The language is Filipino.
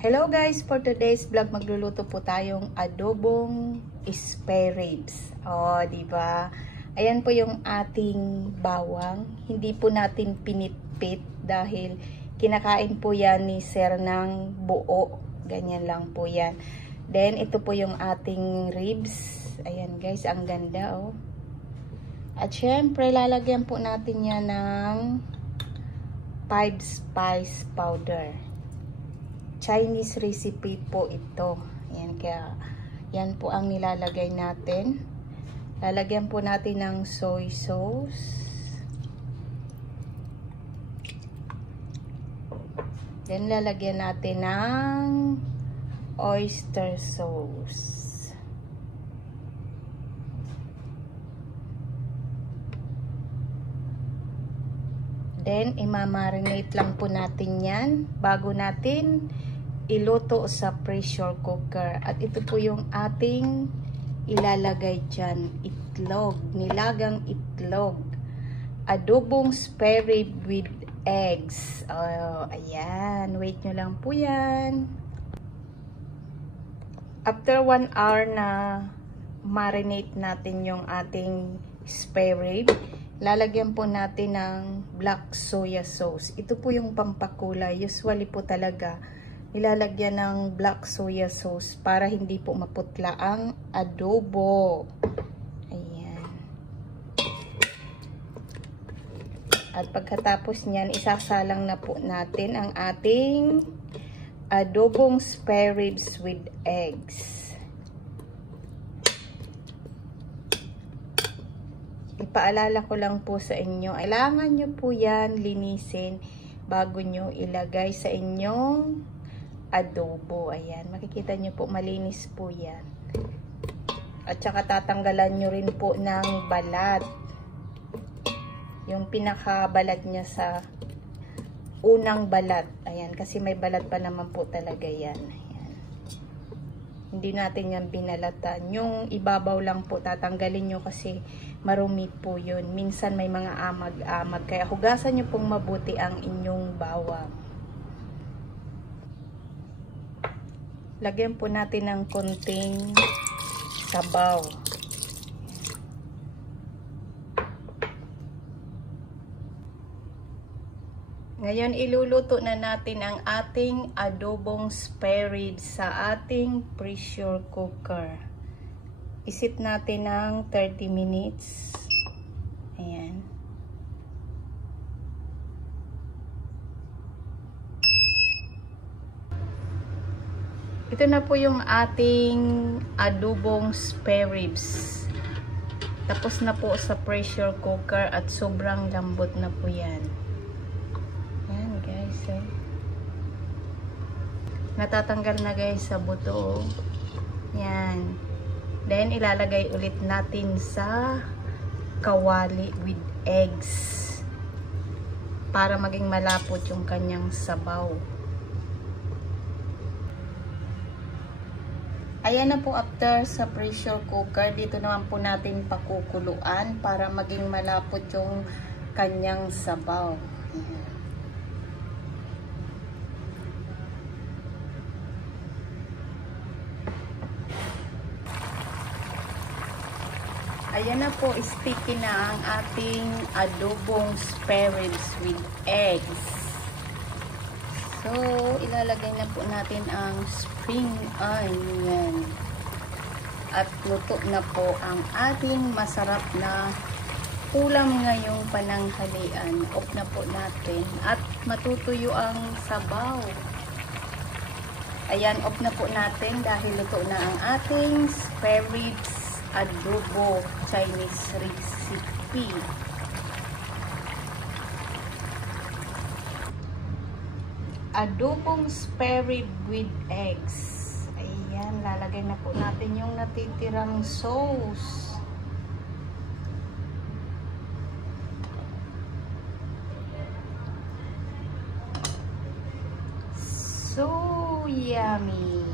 Hello guys, for today's vlog magluluto po tayong adobong spare ribs. Di ba? Ayan po yung ating bawang. Hindi po natin pinitpit dahil kinakain po yan ni Sir ng buo. Ganyan lang po yan. Then ito po yung ating ribs. Ayan guys, ang ganda oh. At syempre lalagyan po natin yan ng 5 spice powder. Chinese recipe po ito. Yan, kaya yan po ang nilalagay natin. Lalagyan po natin ng soy sauce. Then lalagyan natin ng oyster sauce. Then imamarinate lang po natin yan bago natin iluto sa pressure cooker. At ito po yung ating ilalagay dyan. Itlog. Nilagang itlog. Adobong spare rib with eggs. Ayan. Wait nyo lang po yan. After 1 hour na marinate natin yung ating spare rib, lalagyan po natin ng black soya sauce. Ito po yung pampakulay. Usually po talaga nilalagyan ng black soya sauce para hindi po maputla ang adobo. Ayan. At pagkatapos niyan, isasalang na po natin ang ating adobong spare ribs with eggs. Ipaalala ko lang po sa inyo, kailangan nyo po yan linisin bago nyo ilagay sa inyong adobo. Ayan, makikita nyo po malinis po yan. At saka tatanggalan nyo rin po ng balat. Yung pinakabalat niya sa unang balat. Ayan, kasi may balat pa naman po talaga yan. Ayan. Hindi natin yan binalatan. Yung ibabaw lang po tatanggalin nyo kasi marumi po yun. Minsan may mga amag-amag. Kaya hugasan nyo pong mabuti ang inyong bawang. Lagyan po natin ng konting sabaw. Ngayon, iluluto na natin ang ating adobong spare ribs sa ating pressure cooker. Isit natin ng 30 minutes. Ayan. Ito na po yung ating adobong spare ribs. Tapos na po sa pressure cooker at sobrang lambot na po yan. Yan guys. Natatanggal na guys sa buto. Yan. Then ilalagay ulit natin sa kawali with eggs. Para maging malapot yung kanyang sabaw. Ayan na po after sa pressure cooker. Dito naman po natin pakukuluan para maging malapot yung kanyang sabaw. Ayan na po, sticky na ang ating adobong spare ribs with eggs. So, ilalagay na po natin ang spring onion. At luto na po ang ating masarap na ulam ngayong pananghalian. Off na po natin. At matutuyo ang sabaw. Ayan, off na po natin dahil luto na ang ating spare ribs adobo Chinese recipe. Adobong spare rib with eggs. Ayan, lalagay na po natin yung natitirang sauce. So yummy!